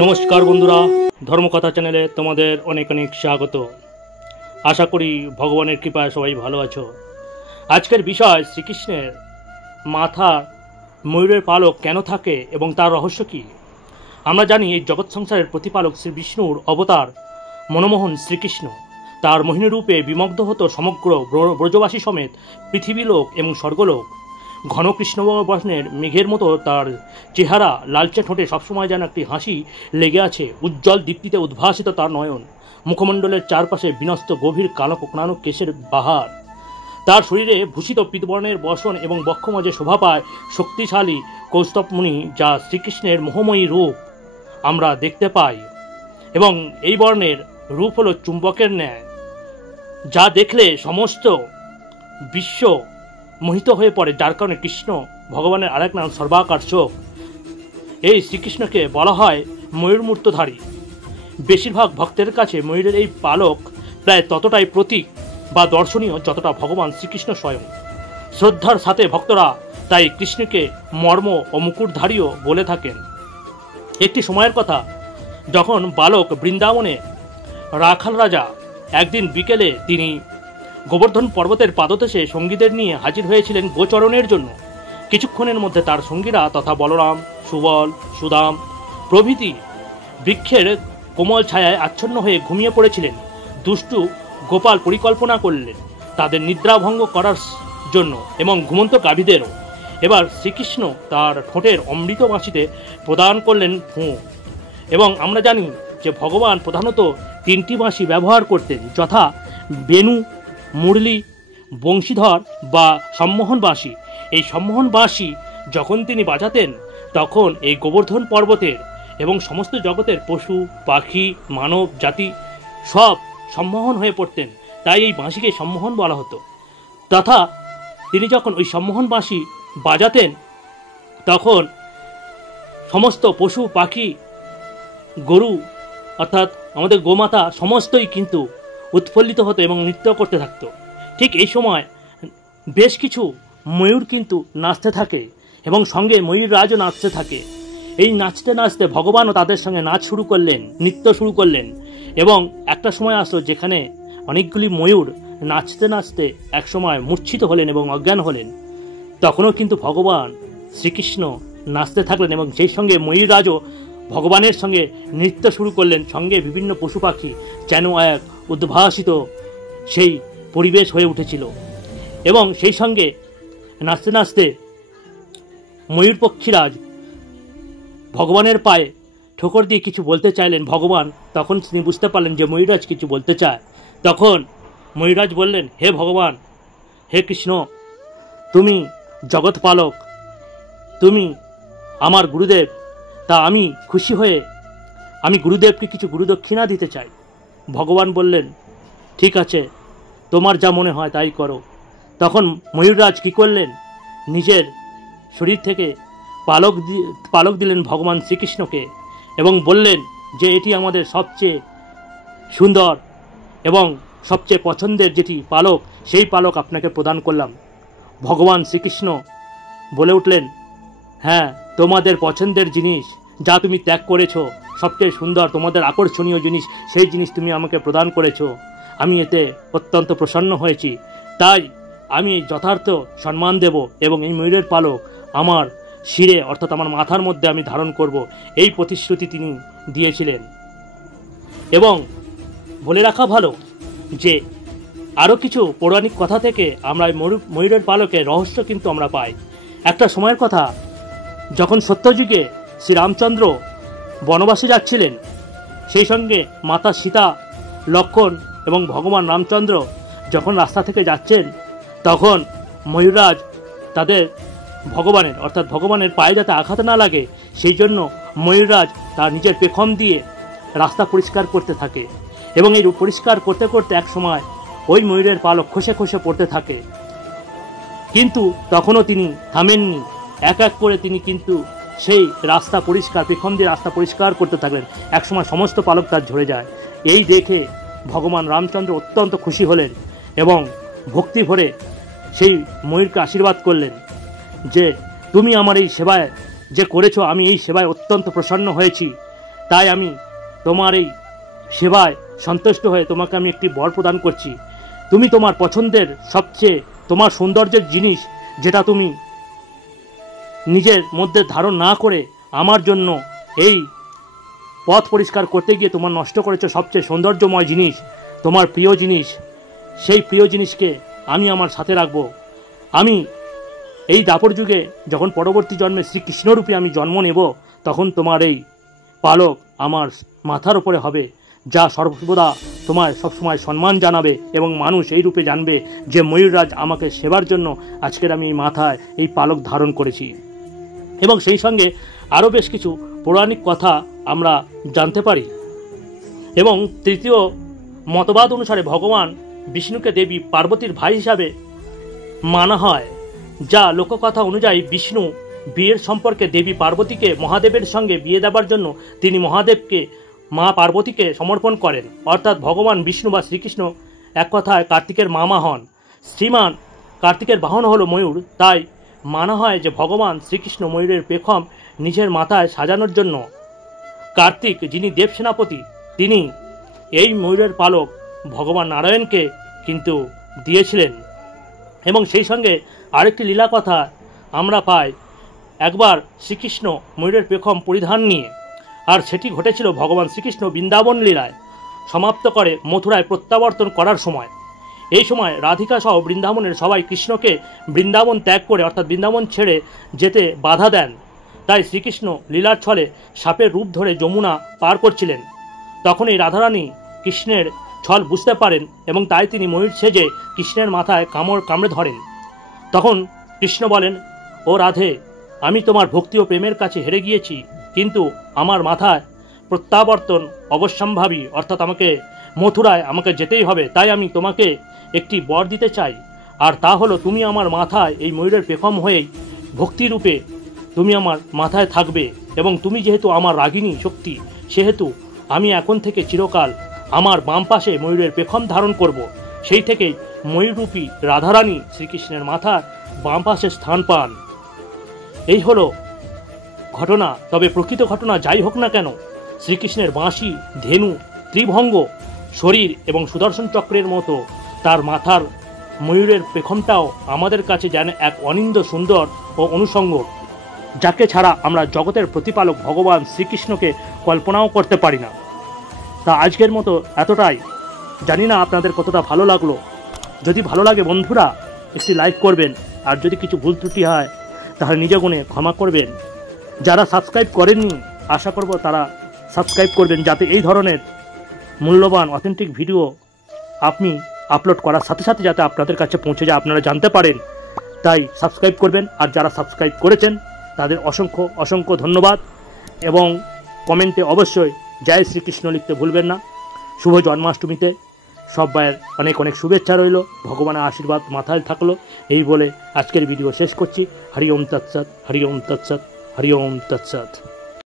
নমস্কার বন্ধুরা, ধর্মকথা চ্যানেলে তোমাদের অনেক অনেক স্বাগত। আশা করি ভগবানের কৃপায় সবাই ভালো আছো। আজকের বিষয় শ্রীকৃষ্ণের মাথা ময়ূরের পালক কেন থাকে এবং তার রহস্য কী। আমরা জানি এই জগৎ সংসারের প্রতিপালক শ্রী বিষ্ণুর অবতার মনমোহন শ্রীকৃষ্ণ। তার মোহিনী রূপে বিমগ্ধ হতো সমগ্র ব্রজবাসী সমেত পৃথিবীলোক এবং স্বর্গলোক। ঘন কৃষ্ণবর্ণের মেঘের মতো তার চেহারা, লালচে ঠোঁটে সবসময় যেন একটি হাসি লেগে আছে। উজ্জ্বল দীপ্তিতে উদ্ভাসিত তার নয়ন, মুখমণ্ডলের চারপাশে বিনস্ত গভীর কালো কোকড়ানো কেশের বাহার। তার শরীরে ভূষিত পীতবর্ণের বসন এবং বক্ষমজে শোভা পায় শক্তিশালী কৌস্তবমণি, যা শ্রীকৃষ্ণের মোহময়ী রূপ আমরা দেখতে পাই। এবং এই বর্ণের রূপ হলো চুম্বকের ন্যায়, যা দেখলে সমস্ত বিশ্ব মোহিত হয়ে পড়ে, যার কারণে কৃষ্ণ ভগবানের আরেক নাম সর্বাকর্ষক। এই শ্রীকৃষ্ণকে বলা হয় ময়ূরমূর্তধারী। বেশিরভাগ ভক্তের কাছে ময়ূরের এই পালক প্রায় ততটাই প্রতীক বা দর্শনীয় যতটা ভগবান শ্রীকৃষ্ণ স্বয়ং। শ্রদ্ধার সাথে ভক্তরা তাই কৃষ্ণকে মর্ম ও মুকুটধারীও বলে থাকেন। একটি সময়ের কথা, যখন বালক বৃন্দাবনে রাখাল রাজা একদিন বিকেলে তিনি গোবর্ধন পর্বতের পাদদেশে সঙ্গীদের নিয়ে হাজির হয়েছিলেন গোচরণের জন্য। কিছুক্ষণের মধ্যে তার সঙ্গীরা তথা বলরাম, সুবল, সুদাম প্রভৃতি বৃক্ষের কোমল ছায়ায় আচ্ছন্ন হয়ে ঘুমিয়ে পড়েছিলেন। দুষ্টু গোপাল পরিকল্পনা করলেন তাদের নিদ্রাভঙ্গ করার জন্য এবং ঘুমন্ত গাভীদেরও। এবার শ্রীকৃষ্ণ তার ঠোঁটের অমৃত বাঁশিতে প্রদান করলেন ফুঁ। এবং আমরা জানি যে ভগবান প্রধানত তিনটি বাঁশি ব্যবহার করতেন, যথা বেণু, মুরলী, বংশীধর বা সম্মোহন বাঁশি। এই সম্মোহন বাঁশি যখন তিনি বাজাতেন, তখন এই গোবর্ধন পর্বতের এবং সমস্ত জগতের পশু পাখি মানব জাতি সব সম্মোহন হয়ে পড়তেন। তাই এই বাঁশিকে সম্মোহন বলা হতো। তথা তিনি যখন ওই সম্মোহন বাঁশি বাজাতেন, তখন সমস্ত পশু পাখি, গরু অর্থাৎ আমাদের গোমাতা সমস্তই কিন্তু উৎফুল্লিত হতো এবং নৃত্য করতে থাকতো। ঠিক এই সময় বেশ কিছু ময়ূর কিন্তু নাচতে থাকে এবং সঙ্গে ময়ূররাজও নাচতে থাকে। এই নাচতে নাচতে ভগবানও তাদের সঙ্গে নাচ শুরু করলেন, নৃত্য শুরু করলেন। এবং একটা সময় আসলো যেখানে অনেকগুলি ময়ূর নাচতে নাচতে একসময় মূর্ছিত হলেন এবং অজ্ঞান হলেন। তখনও কিন্তু ভগবান শ্রীকৃষ্ণ নাচতে থাকলেন এবং সেই সঙ্গে ময়ূররাজও ভগবানের সঙ্গে নৃত্য শুরু করলেন। সঙ্গে বিভিন্ন পশু পাখি যেন এক উদ্ভাসিত সেই পরিবেশ হয়ে উঠেছিল। এবং সেই সঙ্গে নাচতে নাচতে ময়ূর পক্ষীরাজ ভগবানের পায়ে ঠোকর দিয়ে কিছু বলতে চাইলেন। ভগবান তখন তিনি বুঝতে পারলেন যে ময়ূররাজ কিছু বলতে চায়। তখন ময়ূররাজ বললেন, হে ভগবান, হে কৃষ্ণ, তুমি জগৎ পালক, তুমি আমার গুরুদেব, তা আমি খুশি হয়ে আমি গুরুদেবকে কিছু গুরুদক্ষিণা দিতে চাই। ভগবান বললেন, ঠিক আছে, তোমার যা মনে হয় তাই করো। তখন ময়ূররাজ কী করলেন, নিজের শরীর থেকে পালক দিলেন ভগবান শ্রীকৃষ্ণকে এবং বললেন যে এটি আমাদের সবচেয়ে সুন্দর এবং সবচেয়ে পছন্দের যেটি পালক, সেই পালক আপনাকে প্রদান করলাম। ভগবান শ্রীকৃষ্ণ বলে উঠলেন, হ্যাঁ, তোমাদের পছন্দের জিনিস যা তুমি ত্যাগ করেছ, সবচেয়ে সুন্দর তোমাদের আকর্ষণীয় জিনিস, সেই জিনিস তুমি আমাকে প্রদান করেছ। আমি এতে অত্যন্ত প্রসন্ন হয়েছি। তাই আমি যথার্থ সম্মান দেব এবং এই ময়ূরের পালক আমার শিরে অর্থাৎ আমার মাথার মধ্যে আমি ধারণ করব, এই প্রতিশ্রুতি তিনি দিয়েছিলেন। এবং বলে রাখা ভালো যে আরও কিছু পৌরাণিক কথা থেকে আমরা ময়ূরের পালকের রহস্য কিন্তু আমরা পাই। একটা সময়ের কথা, যখন সত্যযুগে শ্রীরামচন্দ্র বনবাসে যাচ্ছিলেন, সেই সঙ্গে মাতা সীতা, লক্ষ্মণ এবং ভগবান রামচন্দ্র যখন রাস্তা থেকে যাচ্ছেন, তখন ময়ূররাজ তাদের ভগবানের অর্থাৎ ভগবানের পায়ে যাতে আঘাত না লাগে সেই জন্য ময়ূররাজ তার নিজের পেখম দিয়ে রাস্তা পরিষ্কার করতে থাকে। এবং এই পরিষ্কার করতে করতে এক সময় ওই ময়ূরের পালক খসে খসে পড়তে থাকে, কিন্তু তখনও তিনি থামেননি। এক এক করে তিনি কিন্তু সেই রাস্তা পরিষ্কার, পেখম দিয়ে রাস্তা পরিষ্কার করতে থাকলেন। একসময় সমস্ত পালক তার ঝরে যায়। এই দেখে ভগবান রামচন্দ্র অত্যন্ত খুশি হলেন এবং ভক্তি ভরে সেই ময়ূরকে আশীর্বাদ করলেন যে তুমি আমার এই সেবায় যে করেছো, আমি এই সেবায় অত্যন্ত প্রসন্ন হয়েছি। তাই আমি তোমার এই সেবায় সন্তুষ্ট হয়ে তোমাকে আমি একটি বর প্রদান করছি। তুমি তোমার পছন্দের সবচেয়ে তোমার সৌন্দর্যের জিনিস, যেটা তুমি নিজের মধ্যে ধারণ না করে আমার জন্য এই পথ পরিষ্কার করতে গিয়ে তোমার নষ্ট করেছো সবচেয়ে সৌন্দর্যময় জিনিস, তোমার প্রিয় জিনিস, সেই প্রিয় জিনিসকে আমি আমার সাথে রাখবো। আমি এই দাপর যুগে যখন পরবর্তী জন্মে শ্রীকৃষ্ণরূপে আমি জন্ম নেব, তখন তোমার এই পালক আমার মাথার উপরে হবে, যা সর্বদা তোমার সবসময় সম্মান জানাবে এবং মানুষ এই রূপে জানবে যে ময়ূররাজ আমাকে সেবার জন্য আজকের আমি এই মাথায় এই পালক ধারণ করেছি। এবং সেই সঙ্গে আরও বেশ কিছু পৌরাণিক কথা আমরা জানতে পারি। এবং তৃতীয় মতবাদ অনুসারে ভগবান বিষ্ণুকে দেবী পার্বতীর ভাই হিসাবে মানা হয়, যা লোককথা অনুযায়ী বিষ্ণু বিয়ের সম্পর্কে দেবী পার্বতীকে মহাদেবের সঙ্গে বিয়ে দেবার জন্য তিনি মহাদেবকে মা পার্বতীকে সমর্পণ করেন। অর্থাৎ ভগবান বিষ্ণু বা শ্রীকৃষ্ণ এক কথায় কার্তিকের মামা হন। শ্রীমান কার্তিকের বাহন হলো ময়ূর, তাই মানা হয় যে ভগবান শ্রীকৃষ্ণ ময়ূরের পেখম নিজের মাথায় সাজানোর জন্য কার্তিক, যিনি দেব সেনাপতি, তিনি এই ময়ূরের পালক ভগবান নারায়ণকে কিন্তু দিয়েছিলেন। এবং সেই সঙ্গে আরেকটি লীলা কথা আমরা পাই। একবার শ্রীকৃষ্ণ ময়ূরের পেখম পরিধান নিয়ে, আর সেটি ঘটেছিল ভগবান শ্রীকৃষ্ণ বৃন্দাবন লীলায় সমাপ্ত করে মথুরায় প্রত্যাবর্তন করার সময়। এই সময় রাধিকা সহ বৃন্দাবনের সবাই কৃষ্ণকে বৃন্দাবন ত্যাগ করে অর্থাৎ বৃন্দাবন ছেড়ে যেতে বাধা দেন। তাই শ্রীকৃষ্ণ লীলার ছলে সাপের রূপ ধরে যমুনা পার করছিলেন। তখন এই রাধারানী কৃষ্ণের ছল বুঝতে পারেন এবং তাই তিনি ময়ূর সেজে কৃষ্ণের মাথায় কামড়ে ধরেন। তখন কৃষ্ণ বলেন, ও রাধে, আমি তোমার ভক্তি ও প্রেমের কাছে হেরে গিয়েছি, কিন্তু আমার মাথায় প্রত্যাবর্তন অবশ্যম্ভাবী, অর্থাৎ মথুরায় আমাকে যেতেই হবে। তাই আমি তোমাকে একটি বর দিতে চাই, আর তা হলো তুমি আমার মাথায় এই ময়ূরের পেখম হয়েই ভক্তিরূপে তুমি আমার মাথায় থাকবে। এবং তুমি যেহেতু আমার রাগিনী শক্তি, সেহেতু আমি এখন থেকে চিরকাল আমার বাম পাশে ময়ূরের পেখম ধারণ করব। সেই থেকেই ময়ূররূপী রাধারানী শ্রীকৃষ্ণের মাথার বাম পাশে স্থান পান। এই হলো ঘটনা। তবে প্রকৃত ঘটনা যাই হোক না কেন, শ্রীকৃষ্ণের বাঁশি, ধেনু, ত্রিভঙ্গ শরীর এবং সুদর্শন চক্রের মতো তার মাথার ময়ূরের পেখমটাও আমাদের কাছে যেন এক অনিন্দ্য সুন্দর ও অনুষঙ্গ, যাকে ছাড়া আমরা জগতের প্রতিপালক ভগবান শ্রীকৃষ্ণকে কল্পনাও করতে পারি না। তা আজকের মতো এতটাই। জানি না আপনাদের কতটা ভালো লাগলো। যদি ভালো লাগে বন্ধুরা একটি লাইক করবেন, আর যদি কিছু ভুল ত্রুটি হয় তাহলে নিজ গুণে ক্ষমা করবেন। যারা সাবস্ক্রাইব করেননি, আশা করব তারা সাবস্ক্রাইব করবেন, যাতে এই ধরনের মূল্যবান অথেন্টিক ভিডিও আপনি আপলোড করার সাথে সাথে যাতে আপনাদের কাছে পৌঁছে যায়, আপনারা জানতে পারেন। তাই সাবস্ক্রাইব করবেন। আর যারা সাবস্ক্রাইব করেছেন তাদের অসংখ্য অসংখ্য ধন্যবাদ। এবং কমেন্টে অবশ্যই জয় শ্রীকৃষ্ণ লিখতে ভুলবেন না। শুভ জন্মাষ্টমীতে সবাইয়ের অনেক অনেক শুভেচ্ছা রইল, ভগবানের আশীর্বাদ মাথায় থাকলো। এই বলে আজকের ভিডিও শেষ করছি। হরি ওম তৎসৎ, হরি ওম তৎসৎ, হরি ওম তৎসৎ।